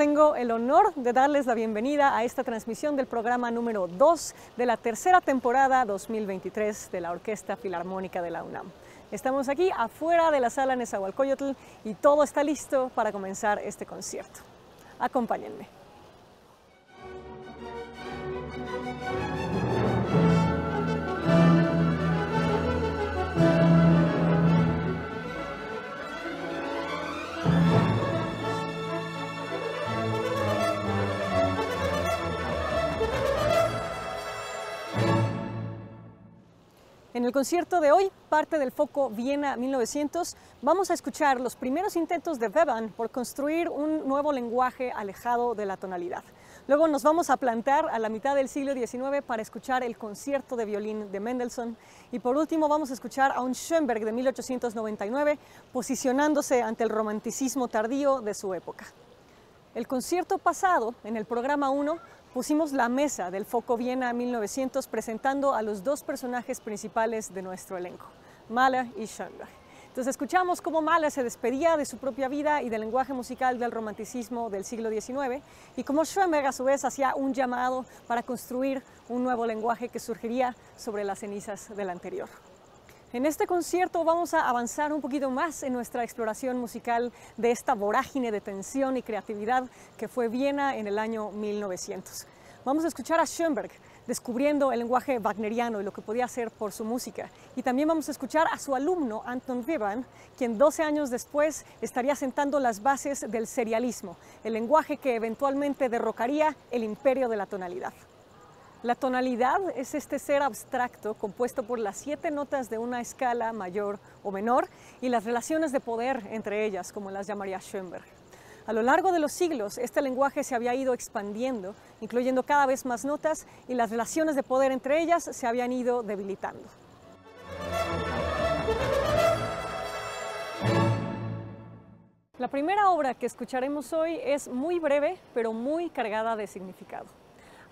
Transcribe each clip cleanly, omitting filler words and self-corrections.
tengo el honor de darles la bienvenida a esta transmisión del programa número 2 de la tercera temporada 2023 de la Orquesta Filarmónica de la UNAM. Estamos aquí afuera de la sala Nezahualcóyotl y todo está listo para comenzar este concierto. Acompáñenme. En el concierto de hoy, parte del foco Viena 1900, vamos a escuchar los primeros intentos de Webern por construir un nuevo lenguaje alejado de la tonalidad. Luego nos vamos a plantar a la mitad del siglo XIX para escuchar el concierto de violín de Mendelssohn. Y por último vamos a escuchar a un Schoenberg de 1899 posicionándose ante el romanticismo tardío de su época. El concierto pasado, en el programa 1, pusimos la mesa del foco Viena 1900 presentando a los dos personajes principales de nuestro elenco, Mahler y Schoenberg. Entonces escuchamos cómo Mahler se despedía de su propia vida y del lenguaje musical del romanticismo del siglo XIX y cómo Schoenberg a su vez hacía un llamado para construir un nuevo lenguaje que surgiría sobre las cenizas del anterior. En este concierto vamos a avanzar un poquito más en nuestra exploración musical de esta vorágine de tensión y creatividad que fue Viena en el año 1900. Vamos a escuchar a Schoenberg descubriendo el lenguaje wagneriano y lo que podía hacer por su música. Y también vamos a escuchar a su alumno Anton Webern, quien 12 años después estaría sentando las bases del serialismo, el lenguaje que eventualmente derrocaría el imperio de la tonalidad. La tonalidad es este ser abstracto compuesto por las 7 notas de una escala mayor o menor y las relaciones de poder entre ellas, como las llamaría Schoenberg. A lo largo de los siglos, este lenguaje se había ido expandiendo, incluyendo cada vez más notas, y las relaciones de poder entre ellas se habían ido debilitando. La primera obra que escucharemos hoy es muy breve, pero muy cargada de significado.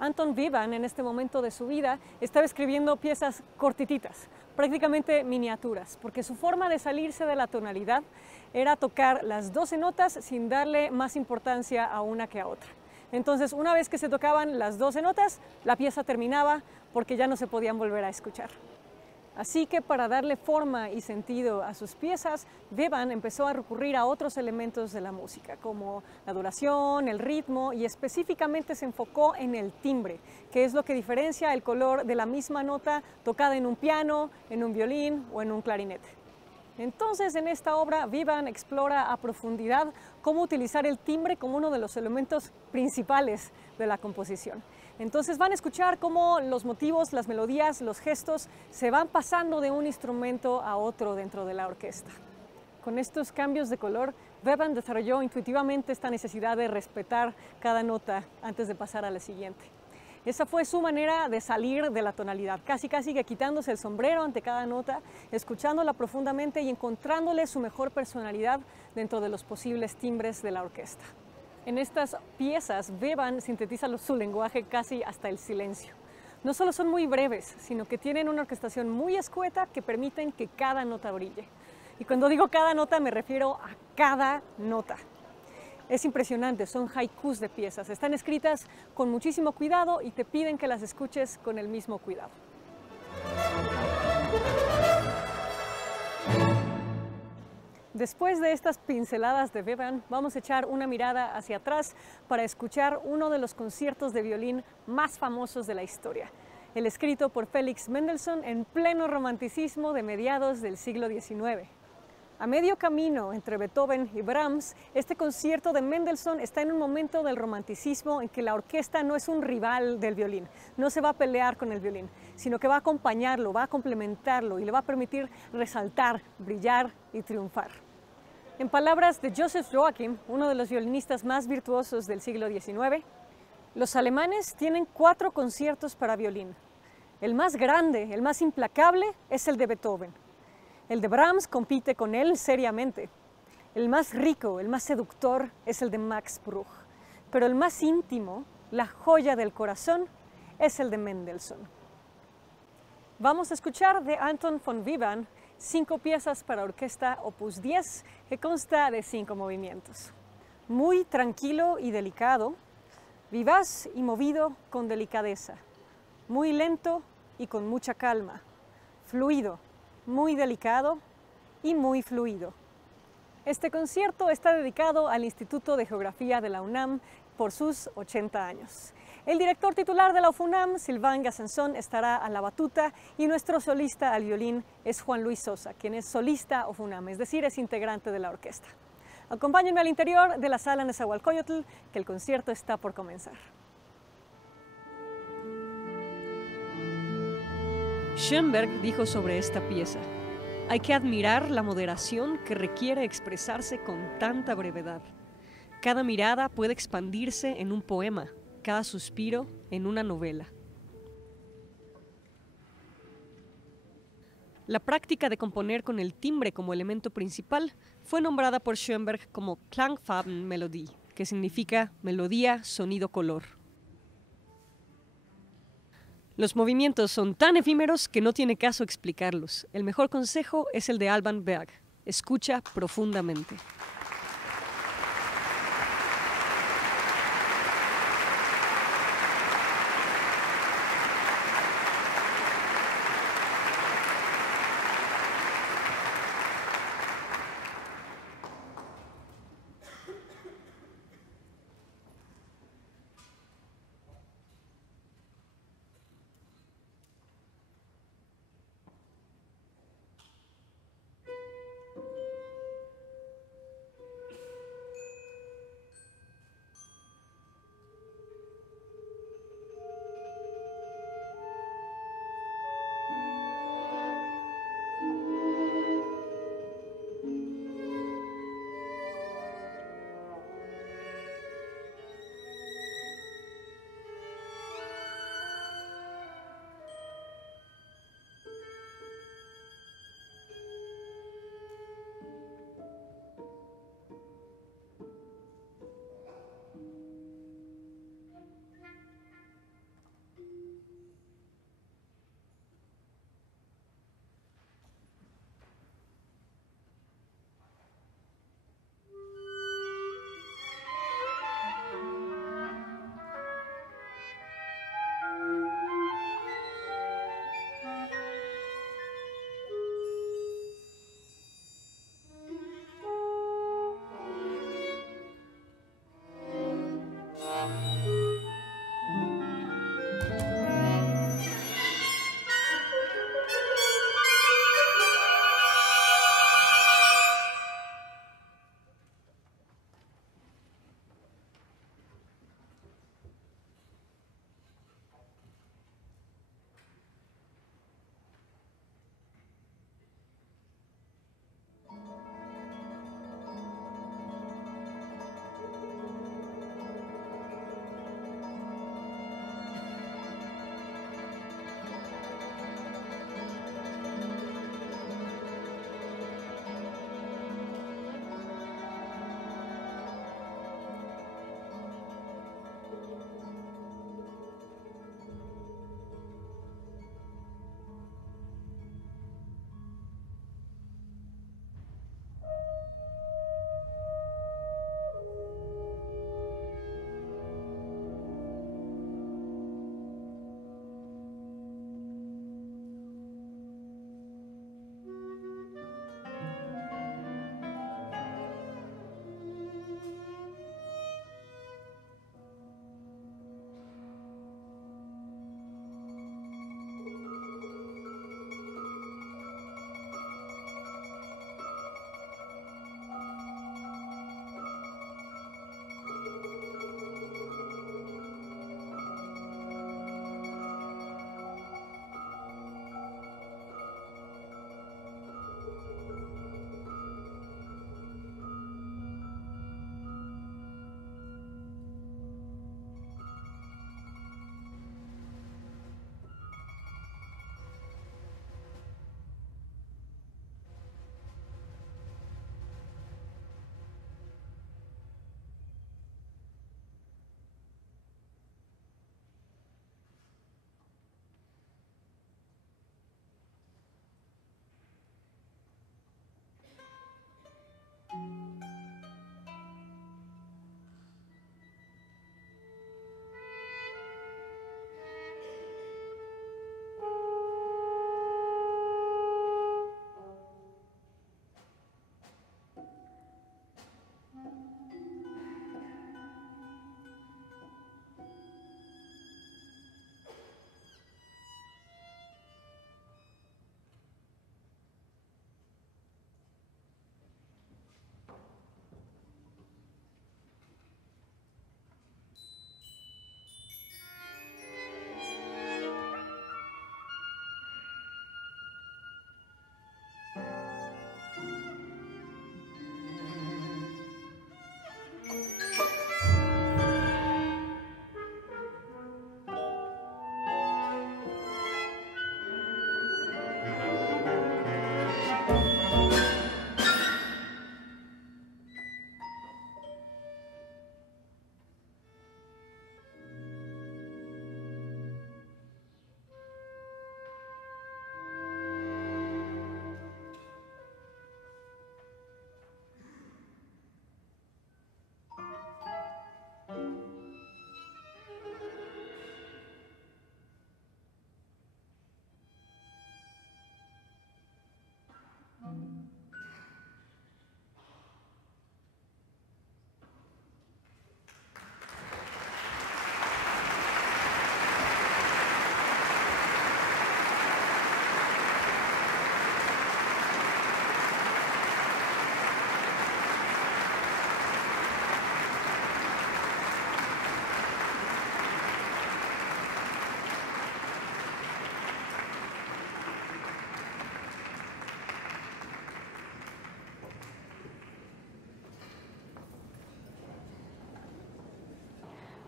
Anton Webern, en este momento de su vida, estaba escribiendo piezas cortititas, prácticamente miniaturas, porque su forma de salirse de la tonalidad era tocar las 12 notas sin darle más importancia a una que a otra. Entonces, una vez que se tocaban las 12 notas, la pieza terminaba porque ya no se podían volver a escuchar. Así que para darle forma y sentido a sus piezas, Webern empezó a recurrir a otros elementos de la música, como la duración, el ritmo, y específicamente se enfocó en el timbre, que es lo que diferencia el color de la misma nota tocada en un piano, en un violín o en un clarinete. Entonces, en esta obra, Webern explora a profundidad cómo utilizar el timbre como uno de los elementos principales de la composición. Entonces van a escuchar cómo los motivos, las melodías, los gestos se van pasando de un instrumento a otro dentro de la orquesta. Con estos cambios de color, Webern desarrolló intuitivamente esta necesidad de respetar cada nota antes de pasar a la siguiente. Esa fue su manera de salir de la tonalidad, casi que quitándose el sombrero ante cada nota, escuchándola profundamente y encontrándole su mejor personalidad dentro de los posibles timbres de la orquesta. En estas piezas, Webern sintetiza su lenguaje casi hasta el silencio. No solo son muy breves, sino que tienen una orquestación muy escueta que permiten que cada nota brille. Y cuando digo cada nota, me refiero a cada nota. Es impresionante, son haikus de piezas. Están escritas con muchísimo cuidado y te piden que las escuches con el mismo cuidado. Después de estas pinceladas de Webern, vamos a echar una mirada hacia atrás para escuchar uno de los conciertos de violín más famosos de la historia, el escrito por Felix Mendelssohn en pleno romanticismo de mediados del siglo XIX. A medio camino entre Beethoven y Brahms, este concierto de Mendelssohn está en un momento del romanticismo en que la orquesta no es un rival del violín, no se va a pelear con el violín, sino que va a acompañarlo, va a complementarlo y le va a permitir resaltar, brillar y triunfar. En palabras de Joseph Joachim, uno de los violinistas más virtuosos del siglo XIX, los alemanes tienen 4 conciertos para violín. El más grande, el más implacable, es el de Beethoven. El de Brahms compite con él seriamente. El más rico, el más seductor, es el de Max Bruch. Pero el más íntimo, la joya del corazón, es el de Mendelssohn. Vamos a escuchar de Anton von Webern 5 piezas para orquesta opus 10, que consta de 5 movimientos. muy tranquilo y delicado, vivaz y movido con delicadeza, muy lento y con mucha calma, fluido, muy delicado y muy fluido. Este concierto está dedicado al Instituto de Geografía de la UNAM por sus 80 años. El director titular de la UFUNAM, Sylvain Gassenson, estará a la batuta y nuestro solista al violín es Juan Luis Sosa, quien es solista UFUNAM, es decir, es integrante de la orquesta. Acompáñenme al interior de la sala Nezahualcóyotl, que el concierto está por comenzar. Schoenberg dijo sobre esta pieza: hay que admirar la moderación que requiere expresarse con tanta brevedad. Cada mirada puede expandirse en un poema, cada suspiro en una novela. La práctica de componer con el timbre como elemento principal fue nombrada por Schoenberg como Klangfarbenmelodie, que significa melodía, sonido, color. Los movimientos son tan efímeros que no tiene caso explicarlos. El mejor consejo es el de Alban Berg: escucha profundamente.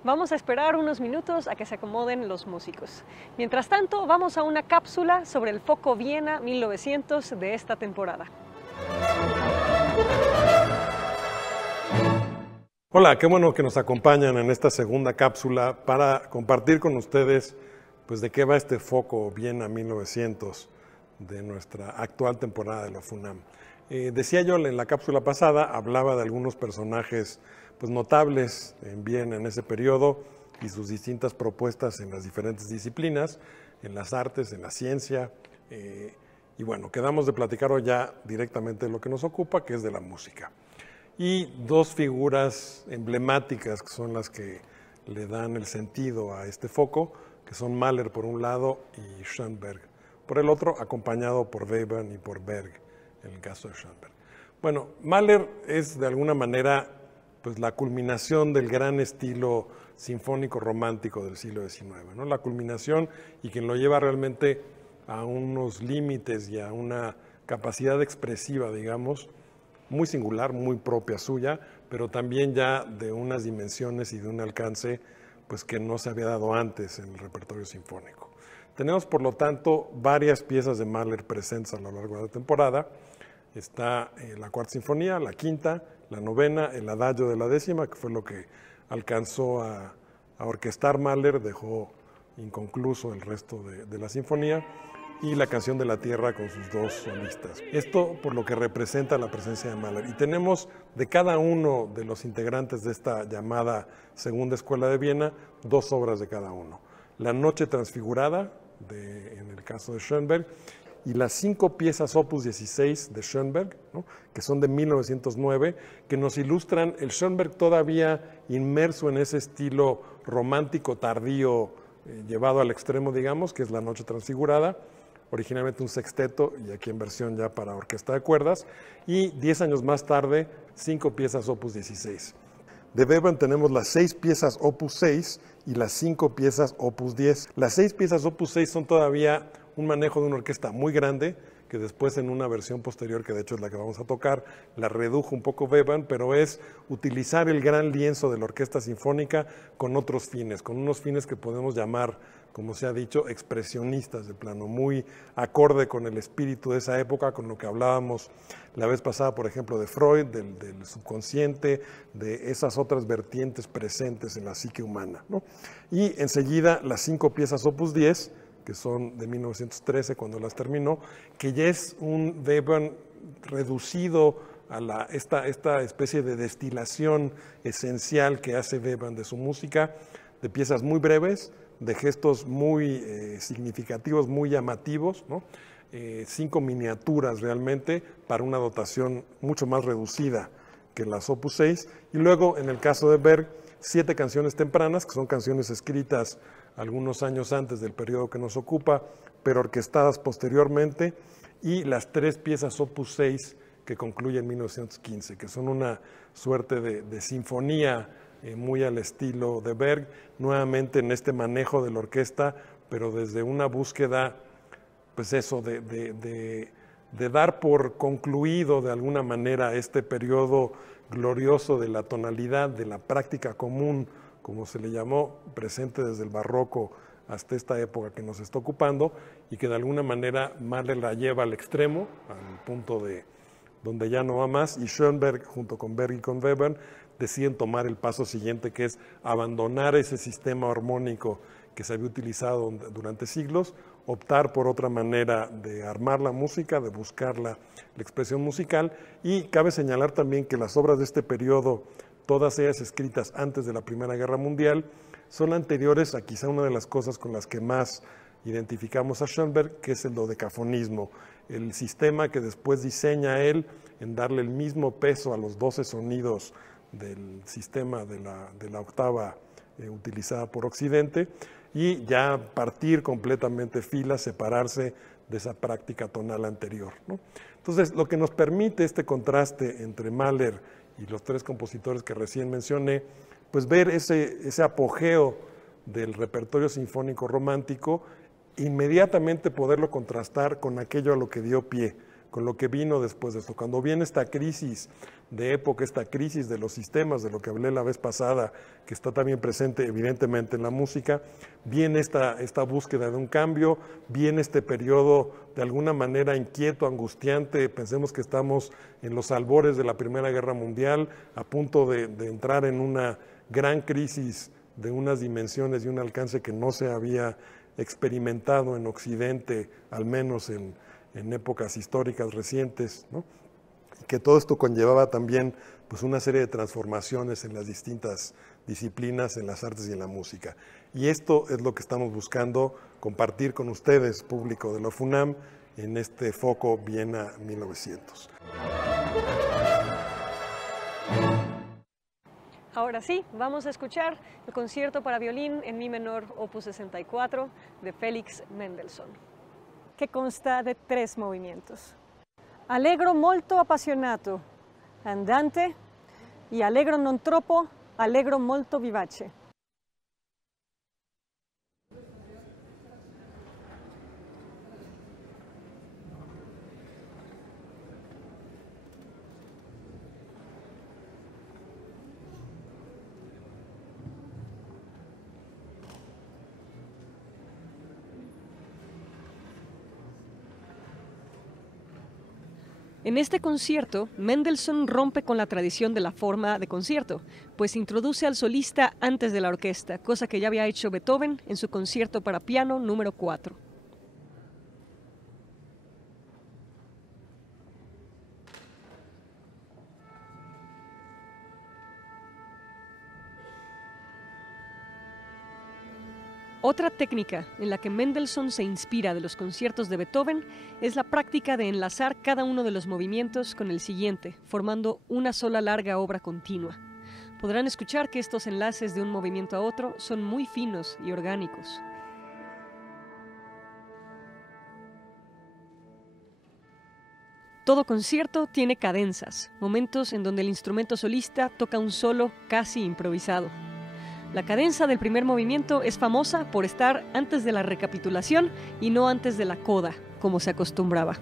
Vamos a esperar unos minutos a que se acomoden los músicos. Mientras tanto, vamos a una cápsula sobre el Foco Viena 1900 de esta temporada. Hola, qué bueno que nos acompañan en esta segunda cápsula para compartir con ustedes pues, de qué va este Foco Viena 1900 de nuestra actual temporada de la FUNAM. Decía yo en la cápsula pasada, hablaba de algunos personajes pues, notables en Viena en ese periodo y sus distintas propuestas en las diferentes disciplinas, en las artes, en la ciencia. Y bueno, quedamos de platicar hoy ya directamente de lo que nos ocupa, que es de la música. Y dos figuras emblemáticas que son las que le dan el sentido a este foco, que son Mahler por un lado y Schoenberg por el otro, acompañado por Webern y por Berg, en el caso de Schoenberg. Bueno, Mahler es de alguna manera pues, la culminación del gran estilo sinfónico romántico del siglo XIX, ¿no? La culminación y quien lo lleva realmente a unos límites y a una capacidad expresiva, digamos, muy singular, muy propia suya, pero también ya de unas dimensiones y de un alcance pues, que no se había dado antes en el repertorio sinfónico. Tenemos, por lo tanto, varias piezas de Mahler presentes a lo largo de la temporada. Está la Cuarta Sinfonía, la Quinta, la Novena, el Adagio de la Décima, que fue lo que alcanzó a orquestar Mahler, dejó inconcluso el resto de la sinfonía, y la Canción de la Tierra con sus dos solistas. Esto por lo que representa la presencia de Mahler. Y tenemos de cada uno de los integrantes de esta llamada Segunda Escuela de Viena, dos obras de cada uno. La Noche Transfigurada, en el caso de Schoenberg, y las 5 piezas opus 16 de Schoenberg, ¿no? Que son de 1909, que nos ilustran el Schoenberg todavía inmerso en ese estilo romántico tardío, llevado al extremo, digamos, que es La Noche Transfigurada, originalmente un sexteto y aquí en versión ya para orquesta de cuerdas, y 10 años más tarde, 5 piezas opus 16. De Webern tenemos las 6 piezas opus 6 y las 5 piezas opus 10. Las 6 piezas opus 6 son todavía un manejo de una orquesta muy grande, que después en una versión posterior, que de hecho es la que vamos a tocar, la redujo un poco Webern, pero es utilizar el gran lienzo de la orquesta sinfónica con otros fines, con unos fines que podemos llamar, como se ha dicho, expresionistas de plano, muy acorde con el espíritu de esa época, con lo que hablábamos la vez pasada, por ejemplo, de Freud, del subconsciente, de esas otras vertientes presentes en la psique humana, ¿no? Y enseguida las 5 piezas opus 10, que son de 1913 cuando las terminó, que ya es un Webern reducido a esta especie de destilación esencial que hace Webern de su música, de piezas muy breves, de gestos muy significativos, muy llamativos, ¿no? 5 miniaturas realmente para una dotación mucho más reducida que las opus 6, y luego en el caso de Berg, 7 canciones tempranas, que son canciones escritas algunos años antes del periodo que nos ocupa, pero orquestadas posteriormente, y las 3 piezas opus 6 que concluye en 1915, que son una suerte de sinfonía muy al estilo de Berg, nuevamente en este manejo de la orquesta, pero desde una búsqueda, pues eso, de dar por concluido de alguna manera este periodo glorioso de la tonalidad, de la práctica común, como se le llamó, presente desde el barroco hasta esta época que nos está ocupando, y que de alguna manera Mahler la lleva al extremo, al punto de donde ya no va más, y Schoenberg, junto con Berg y con Webern, deciden tomar el paso siguiente, que es abandonar ese sistema armónico que se había utilizado durante siglos, optar por otra manera de armar la música, de buscar la expresión musical. Y cabe señalar también que las obras de este periodo, todas ellas escritas antes de la Primera Guerra Mundial, son anteriores a quizá una de las cosas con las que más identificamos a Schoenberg, que es el dodecafonismo, el sistema que después diseña él en darle el mismo peso a los 12 sonidos del sistema de la octava utilizada por Occidente, y ya partir completamente filas, separarse de esa práctica tonal anterior, ¿no? Entonces, lo que nos permite este contraste entre Mahler y los 3 compositores que recién mencioné, pues ver ese apogeo del repertorio sinfónico romántico, inmediatamente poderlo contrastar con aquello a lo que dio pie, con lo que vino después de esto. Cuando viene esta crisis de época, esta crisis de los sistemas, de lo que hablé la vez pasada, que está también presente evidentemente en la música, viene esta búsqueda de un cambio, viene este periodo de alguna manera inquieto, angustiante. Pensemos que estamos en los albores de la Primera Guerra Mundial, a punto de entrar en una gran crisis de unas dimensiones y un alcance que no se había experimentado en Occidente, al menos en épocas históricas recientes, ¿no? Que todo esto conllevaba también pues, una serie de transformaciones en las distintas disciplinas, en las artes y en la música. Y esto es lo que estamos buscando compartir con ustedes, público de la FUNAM, en este foco Viena 1900. Ahora sí, vamos a escuchar el concierto para violín en mi menor, opus 64, de Felix Mendelssohn, que consta de 3 movimientos. Allegro molto appassionato, andante, y allegro non troppo, allegro molto vivace. En este concierto, Mendelssohn rompe con la tradición de la forma de concierto, pues introduce al solista antes de la orquesta, cosa que ya había hecho Beethoven en su concierto para piano número 4. Otra técnica en la que Mendelssohn se inspira de los conciertos de Beethoven es la práctica de enlazar cada uno de los movimientos con el siguiente, formando una sola larga obra continua. Podrán escuchar que estos enlaces de un movimiento a otro son muy finos y orgánicos. Todo concierto tiene cadenzas, momentos en donde el instrumento solista toca un solo casi improvisado. La cadenza del primer movimiento es famosa por estar antes de la recapitulación y no antes de la coda, como se acostumbraba.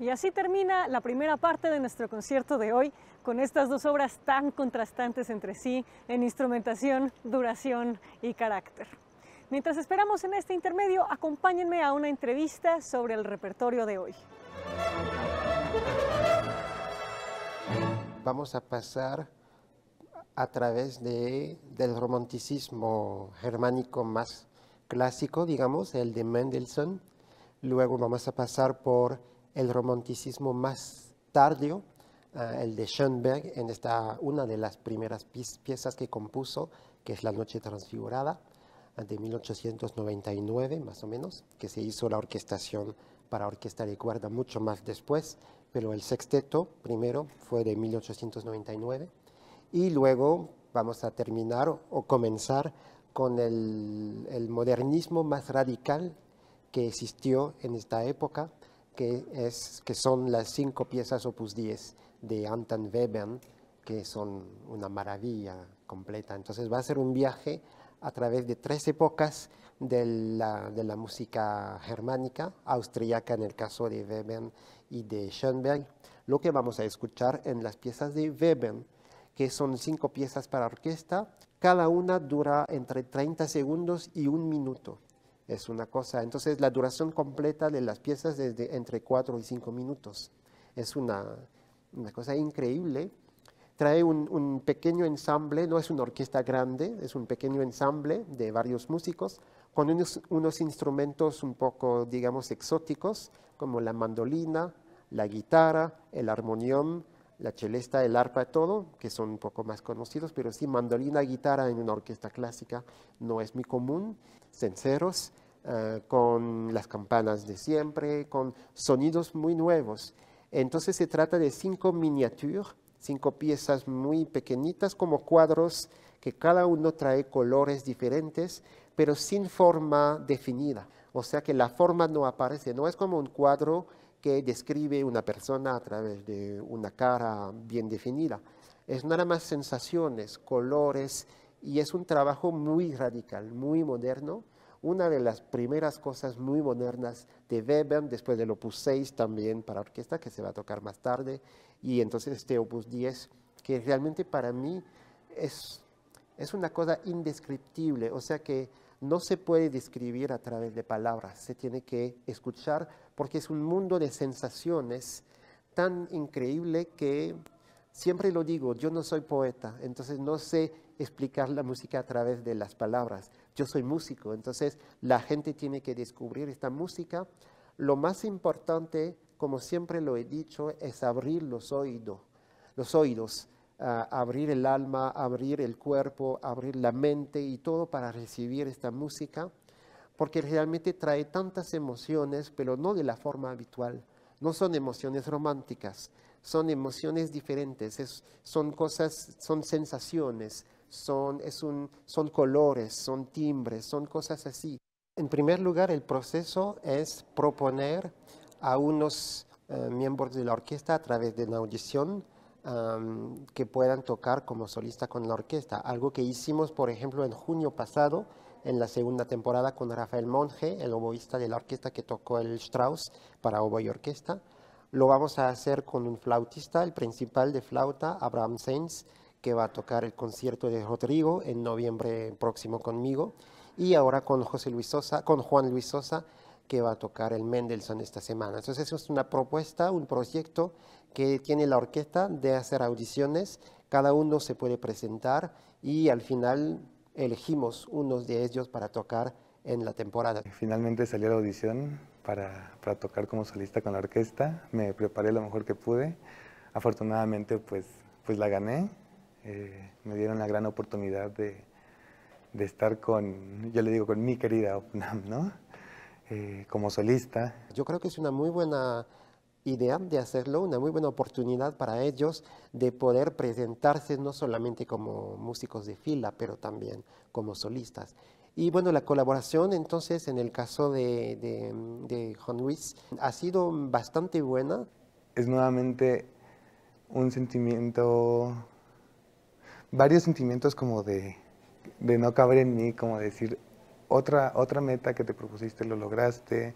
Y así termina la primera parte de nuestro concierto de hoy, con estas dos obras tan contrastantes entre sí en instrumentación, duración y carácter. Mientras esperamos en este intermedio, acompáñenme a una entrevista sobre el repertorio de hoy. Vamos a pasar a través del romanticismo germánico más clásico, digamos, el de Mendelssohn. Luego vamos a pasar por el romanticismo más tardío, el de Schoenberg, en una de las primeras piezas que compuso, que es La Noche Transfigurada, de 1899 más o menos, que se hizo la orquestación para orquesta de cuerda mucho más después, pero el sexteto primero fue de 1899. Y luego vamos a terminar o comenzar con el modernismo más radical que existió en esta época, que son las 5 piezas Opus 10 de Anton Webern, que son una maravilla completa. Entonces va a ser un viaje a través de 3 épocas de la música germánica, austríaca en el caso de Webern y de Schoenberg. Lo que vamos a escuchar en las piezas de Webern, que son 5 piezas para orquesta, cada una dura entre 30 segundos y 1 minuto. Es una cosa, entonces la duración completa de las piezas es de entre 4 y 5 minutos. Es una cosa increíble. Trae un pequeño ensamble, no es una orquesta grande, es un pequeño ensamble de varios músicos con unos instrumentos un poco, digamos, exóticos, como la mandolina, la guitarra, el armonión, la celesta, el arpa, todo, que son un poco más conocidos, pero sí, mandolina, guitarra en una orquesta clásica no es muy común, cenceros, con las campanas de siempre, con sonidos muy nuevos. Entonces se trata de 5 miniaturas, 5 piezas muy pequeñitas, como cuadros que cada uno trae colores diferentes, pero sin forma definida. O sea que la forma no aparece, no es como un cuadro que describe una persona a través de una cara bien definida. Es nada más sensaciones, colores, y es un trabajo muy radical, muy moderno. Una de las primeras cosas muy modernas de Webern, después del Opus 6 también para orquesta, que se va a tocar más tarde, y entonces este Opus 10, que realmente para mí es una cosa indescriptible, o sea que no se puede describir a través de palabras, se tiene que escuchar porque es un mundo de sensaciones tan increíble que siempre lo digo, yo no soy poeta, entonces no sé explicar la música a través de las palabras. Yo soy músico, entonces la gente tiene que descubrir esta música. Lo más importante, como siempre lo he dicho, es abrir los oídos, abrir el alma, abrir el cuerpo, abrir la mente y todo para recibir esta música, porque realmente trae tantas emociones, pero no de la forma habitual. No son emociones románticas, son emociones diferentes, son cosas, son sensaciones, son colores, son timbres, son cosas así. En primer lugar, el proceso es proponer a unos miembros de la orquesta a través de una audición que puedan tocar como solista con la orquesta. Algo que hicimos, por ejemplo, en junio pasado, en la segunda temporada con Rafael Monge, el oboísta de la orquesta que tocó el Strauss para oboe y orquesta. Lo vamos a hacer con un flautista, el principal de flauta, Abraham Sainz, que va a tocar el concierto de Rodrigo en noviembre próximo conmigo. Y ahora con Juan Luis Sosa, que va a tocar el Mendelssohn esta semana. Entonces es una propuesta, un proyecto que tiene la orquesta de hacer audiciones. Cada uno se puede presentar y al final elegimos unos de ellos para tocar en la temporada. Finalmente salió la audición para tocar como solista con la orquesta. Me preparé lo mejor que pude. Afortunadamente pues la gané. Me dieron la gran oportunidad de estar yo le digo, con mi querida OPNAM, ¿no? Como solista. Yo creo que es una muy buena idea de hacerlo, una muy buena oportunidad para ellos de poder presentarse no solamente como músicos de fila, pero también como solistas. Y bueno, la colaboración entonces en el caso de Juan Luis ha sido bastante buena. Es nuevamente un sentimiento, varios sentimientos como de no caber en mí, como decir, otra meta que te propusiste lo lograste.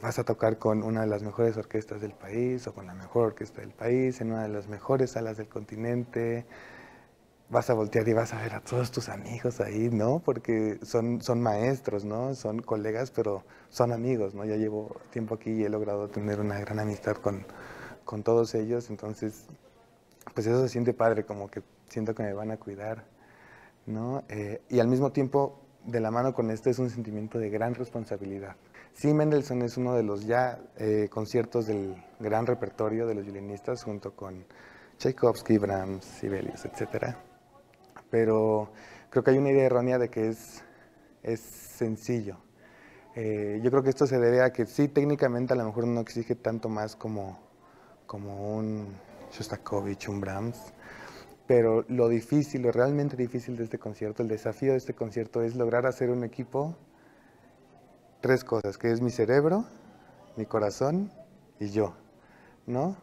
vas a tocar con una de las mejores orquestas del país o con la mejor orquesta del país, en una de las mejores salas del continente. Vas a voltear y vas a ver a todos tus amigos ahí, ¿no? Porque son maestros, ¿no? Son colegas, pero son amigos, ¿no? Ya llevo tiempo aquí y he logrado tener una gran amistad con todos ellos, entonces, pues eso se siente padre, como que siento que me van a cuidar, ¿no? Y al mismo tiempo, de la mano con esto, es un sentimiento de gran responsabilidad. Sí, Mendelssohn es uno de los ya conciertos del gran repertorio de los violinistas, junto con Tchaikovsky, Brahms, Sibelius, etcétera. Pero creo que hay una idea errónea de que es sencillo. Yo creo que esto se debe a que sí, técnicamente a lo mejor no exige tanto más como un Shostakovich, un Brahms, pero lo difícil, lo realmente difícil de este concierto, el desafío de este concierto es lograr hacer un equipo, 3 cosas, que es mi cerebro, mi corazón y yo, ¿no?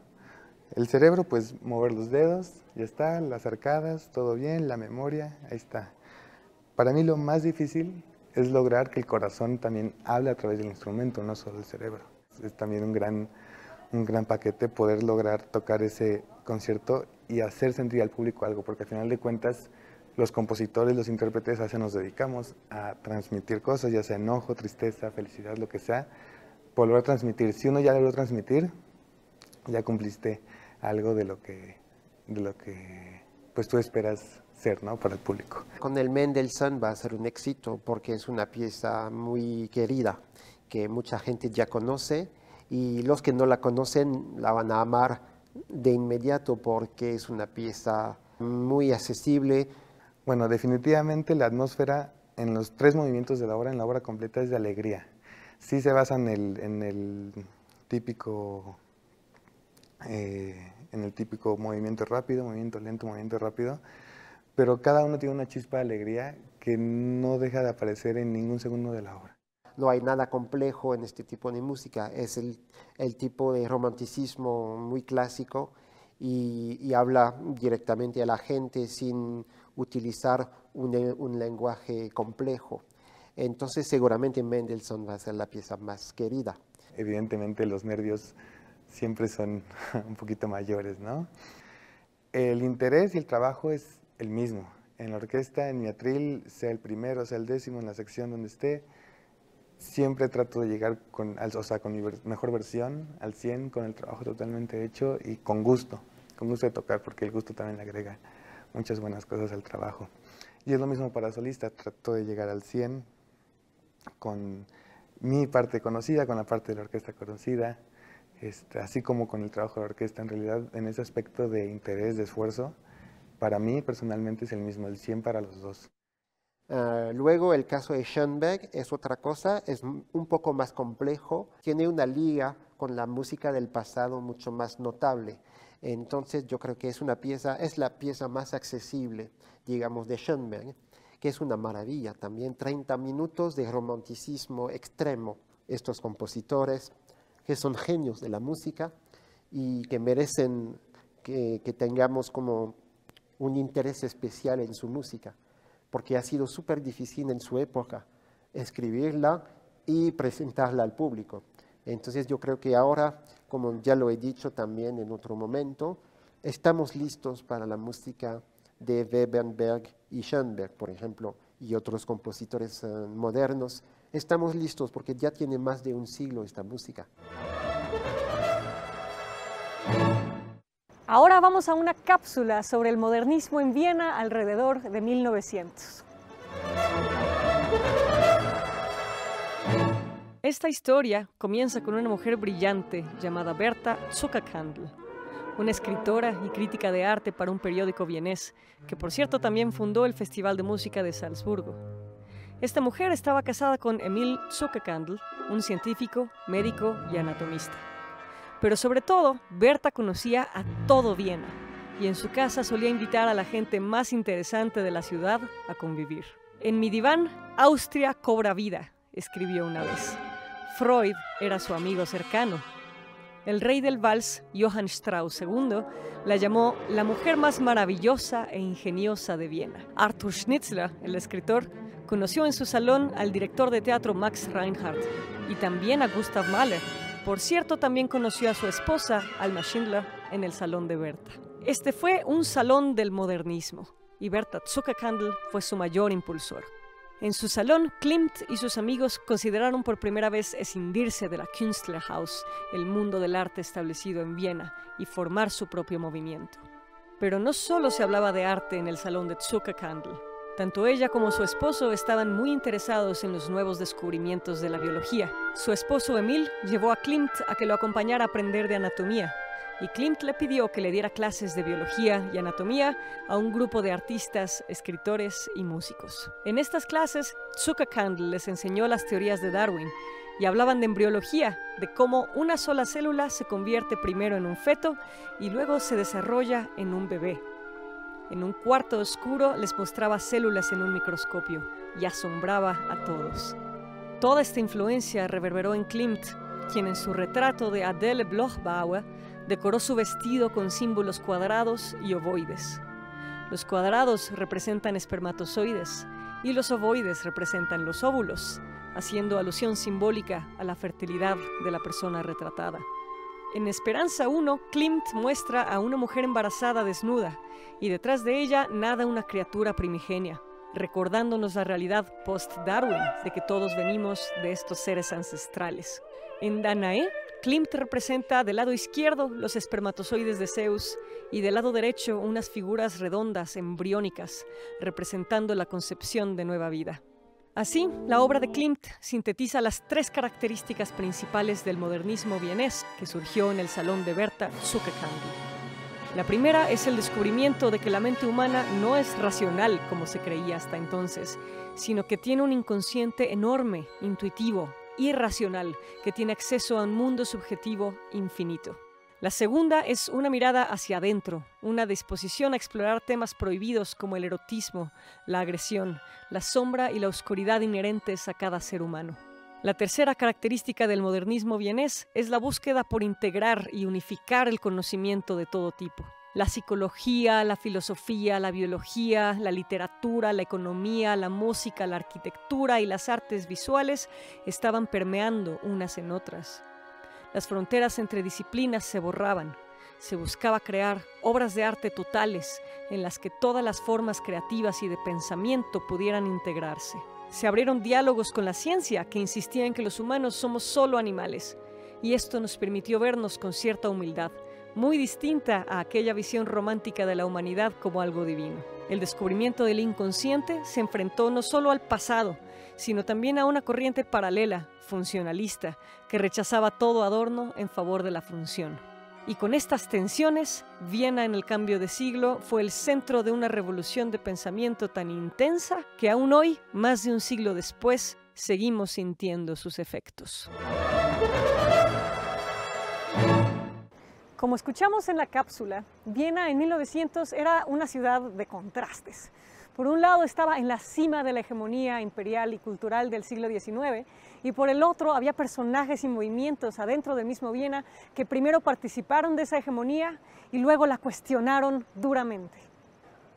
El cerebro, pues mover los dedos, ya está, las arcadas, todo bien, la memoria, ahí está. Para mí lo más difícil es lograr que el corazón también hable a través del instrumento, no solo el cerebro. Es también un gran paquete poder lograr tocar ese concierto y hacer sentir al público algo, porque al final de cuentas los compositores, los intérpretes, a eso nos dedicamos, a transmitir cosas, ya sea enojo, tristeza, felicidad, lo que sea, por lograr transmitir. Si uno ya logró transmitir, ya cumpliste algo de lo que pues tú esperas ser, ¿no? Para el público. Con el Mendelssohn va a ser un éxito porque es una pieza muy querida, que mucha gente ya conoce, y los que no la conocen la van a amar de inmediato porque es una pieza muy accesible. Bueno, definitivamente la atmósfera en los 3 movimientos de la obra, en la obra completa, es de alegría. Sí se basa en el típico movimiento rápido, movimiento lento, movimiento rápido, pero cada uno tiene una chispa de alegría que no deja de aparecer en ningún segundo de la obra. No hay nada complejo en este tipo de música, es el tipo de romanticismo muy clásico y habla directamente a la gente sin utilizar un lenguaje complejo. Entonces seguramente Mendelssohn va a ser la pieza más querida. Evidentemente los nervios siempre son un poquito mayores, ¿no? El interés y el trabajo es el mismo. En la orquesta, en mi atril, sea el primero, sea el 10º, en la sección donde esté, siempre trato de llegar con mi mejor versión, al 100, con el trabajo totalmente hecho y con gusto de tocar, porque el gusto también le agrega muchas buenas cosas al trabajo. Y es lo mismo para solista, trato de llegar al 100 con mi parte conocida, con la parte de la orquesta conocida, así como con el trabajo de la orquesta. En realidad, en ese aspecto de interés, de esfuerzo, para mí personalmente es el mismo, el 100 para los dos. Luego el caso de Schoenberg es otra cosa, es un poco más complejo, tiene una liga con la música del pasado mucho más notable. Entonces yo creo que es la pieza más accesible, digamos, de Schoenberg, que es una maravilla también, 30 minutos de romanticismo extremo. Estos compositores que son genios de la música y que merecen que tengamos como un interés especial en su música, porque ha sido súper difícil en su época escribirla y presentarla al público. Entonces yo creo que ahora, como ya lo he dicho también en otro momento, estamos listos para la música de Webernberg y Schoenberg, por ejemplo, y otros compositores modernos. Estamos listos porque ya tiene más de un siglo esta música. Ahora vamos a una cápsula sobre el modernismo en Viena alrededor de 1900. Esta historia comienza con una mujer brillante llamada Berta Zuckerkandl, una escritora y crítica de arte para un periódico vienés, que por cierto también fundó el Festival de Música de Salzburgo. Esta mujer estaba casada con Emil Zuckerkandl, un científico, médico y anatomista. Pero sobre todo, Berta conocía a todo Viena y en su casa solía invitar a la gente más interesante de la ciudad a convivir. En mi diván, Austria cobra vida, escribió una vez. Freud era su amigo cercano. El rey del vals, Johann Strauss II, la llamó la mujer más maravillosa e ingeniosa de Viena. Arthur Schnitzler, el escritor, conoció en su salón al director de teatro Max Reinhardt y también a Gustav Mahler. Por cierto, también conoció a su esposa, Alma Schindler, en el salón de Berta. Este fue un salón del modernismo, y Berta Zuckerkandl fue su mayor impulsor. En su salón, Klimt y sus amigos consideraron por primera vez escindirse de la Künstlerhaus, el mundo del arte establecido en Viena, y formar su propio movimiento. Pero no solo se hablaba de arte en el salón de Zuckerkandl. Tanto ella como su esposo estaban muy interesados en los nuevos descubrimientos de la biología. Su esposo Emil llevó a Klimt a que lo acompañara a aprender de anatomía, y Klimt le pidió que le diera clases de biología y anatomía a un grupo de artistas, escritores y músicos. En estas clases, Zuckerkandl les enseñó las teorías de Darwin y hablaban de embriología, de cómo una sola célula se convierte primero en un feto y luego se desarrolla en un bebé. En un cuarto oscuro les mostraba células en un microscopio y asombraba a todos. Toda esta influencia reverberó en Klimt, quien en su retrato de Adele Bloch-Bauer decoró su vestido con símbolos cuadrados y ovoides. Los cuadrados representan espermatozoides y los ovoides representan los óvulos, haciendo alusión simbólica a la fertilidad de la persona retratada. En Esperanza 1, Klimt muestra a una mujer embarazada desnuda y detrás de ella nada una criatura primigenia, recordándonos la realidad post-Darwin de que todos venimos de estos seres ancestrales. En Danae, Klimt representa del lado izquierdo los espermatozoides de Zeus y del lado derecho unas figuras redondas embriónicas, representando la concepción de nueva vida. Así, la obra de Klimt sintetiza las tres características principales del modernismo vienés que surgió en el salón de Berta Zuckerkandl. La primera es el descubrimiento de que la mente humana no es racional como se creía hasta entonces, sino que tiene un inconsciente enorme, intuitivo, irracional, que tiene acceso a un mundo subjetivo infinito. La segunda es una mirada hacia adentro, una disposición a explorar temas prohibidos como el erotismo, la agresión, la sombra y la oscuridad inherentes a cada ser humano. La tercera característica del modernismo vienés es la búsqueda por integrar y unificar el conocimiento de todo tipo. La psicología, la filosofía, la biología, la literatura, la economía, la música, la arquitectura y las artes visuales estaban permeando unas en otras. Las fronteras entre disciplinas se borraban. Se buscaba crear obras de arte totales en las que todas las formas creativas y de pensamiento pudieran integrarse. Se abrieron diálogos con la ciencia que insistía en que los humanos somos solo animales, y esto nos permitió vernos con cierta humildad, muy distinta a aquella visión romántica de la humanidad como algo divino. El descubrimiento del inconsciente se enfrentó no solo al pasado, sino también a una corriente paralela, funcionalista, que rechazaba todo adorno en favor de la función. Y con estas tensiones, Viena en el cambio de siglo fue el centro de una revolución de pensamiento tan intensa que aún hoy, más de un siglo después, seguimos sintiendo sus efectos. Como escuchamos en la cápsula, Viena en 1900 era una ciudad de contrastes. Por un lado estaba en la cima de la hegemonía imperial y cultural del siglo XIX, y por el otro había personajes y movimientos adentro del mismo Viena que primero participaron de esa hegemonía y luego la cuestionaron duramente.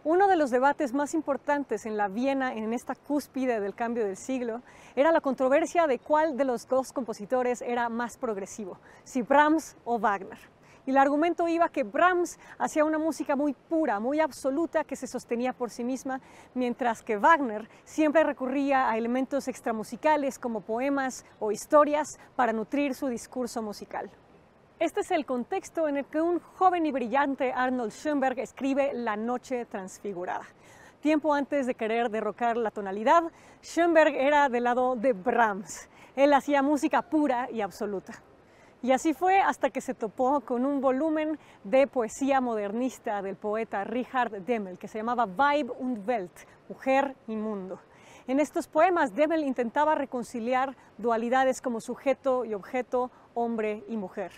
Uno de los debates más importantes en la Viena en esta cúspide del cambio del siglo era la controversia de cuál de los dos compositores era más progresivo, si Brahms o Wagner. Y el argumento iba que Brahms hacía una música muy pura, muy absoluta, que se sostenía por sí misma, mientras que Wagner siempre recurría a elementos extramusicales como poemas o historias para nutrir su discurso musical. Este es el contexto en el que un joven y brillante Arnold Schoenberg escribe La Noche Transfigurada. Tiempo antes de querer derrocar la tonalidad, Schoenberg era del lado de Brahms. Él hacía música pura y absoluta. Y así fue hasta que se topó con un volumen de poesía modernista del poeta Richard Demmel, que se llamaba Weib und Welt, Mujer y Mundo. En estos poemas, Demmel intentaba reconciliar dualidades como sujeto y objeto, hombre y mujer.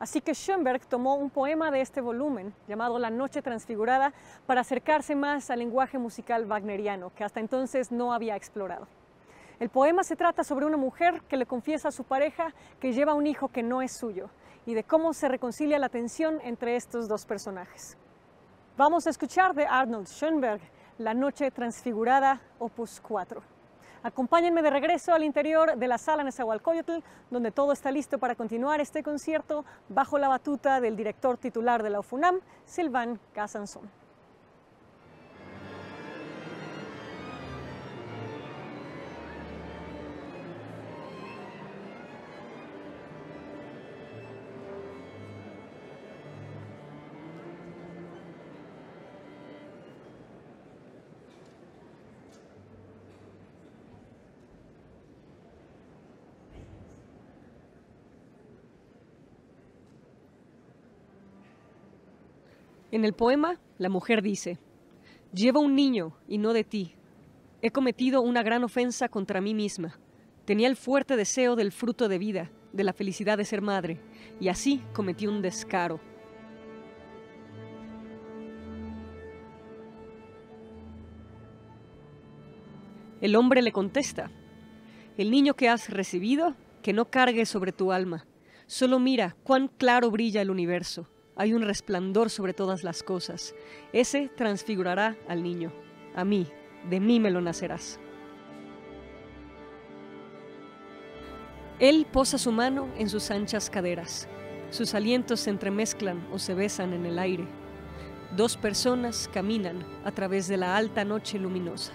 Así que Schoenberg tomó un poema de este volumen, llamado La Noche Transfigurada, para acercarse más al lenguaje musical wagneriano, que hasta entonces no había explorado. El poema se trata sobre una mujer que le confiesa a su pareja que lleva un hijo que no es suyo y de cómo se reconcilia la tensión entre estos dos personajes. Vamos a escuchar de Arnold Schoenberg La Noche Transfigurada, opus 4. Acompáñenme de regreso al interior de la sala Nezahualcóyotl, donde todo está listo para continuar este concierto bajo la batuta del director titular de la UFUNAM, Sylvain Casanson. En el poema, la mujer dice: «Llevo un niño y no de ti. He cometido una gran ofensa contra mí misma. Tenía el fuerte deseo del fruto de vida, de la felicidad de ser madre, y así cometí un descaro». El hombre le contesta: «El niño que has recibido, que no cargue sobre tu alma. Solo mira cuán claro brilla el universo. Hay un resplandor sobre todas las cosas. Ese transfigurará al niño. A mí, de mí me lo nacerás». Él posa su mano en sus anchas caderas. Sus alientos se entremezclan o se besan en el aire. Dos personas caminan a través de la alta noche luminosa.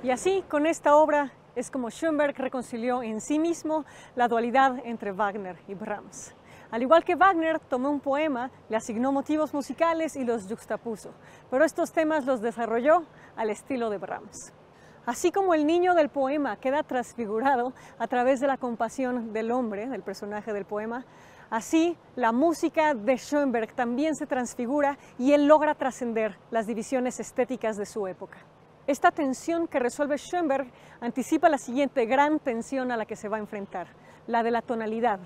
Y así, con esta obra, es como Schoenberg reconcilió en sí mismo la dualidad entre Wagner y Brahms. Al igual que Wagner, tomó un poema, le asignó motivos musicales y los yuxtapuso, pero estos temas los desarrolló al estilo de Brahms. Así como el niño del poema queda transfigurado a través de la compasión del hombre, del personaje del poema, así la música de Schoenberg también se transfigura y él logra trascender las divisiones estéticas de su época. Esta tensión que resuelve Schoenberg anticipa la siguiente gran tensión a la que se va a enfrentar, la de la tonalidad,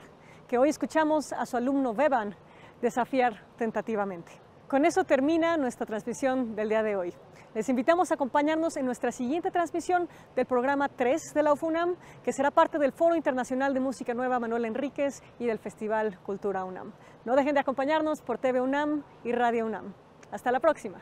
que hoy escuchamos a su alumno Weban desafiar tentativamente. Con eso termina nuestra transmisión del día de hoy. Les invitamos a acompañarnos en nuestra siguiente transmisión del programa 3 de la UFUNAM, que será parte del Foro Internacional de Música Nueva Manuel Enríquez y del Festival Cultura UNAM. No dejen de acompañarnos por TV UNAM y Radio UNAM. Hasta la próxima.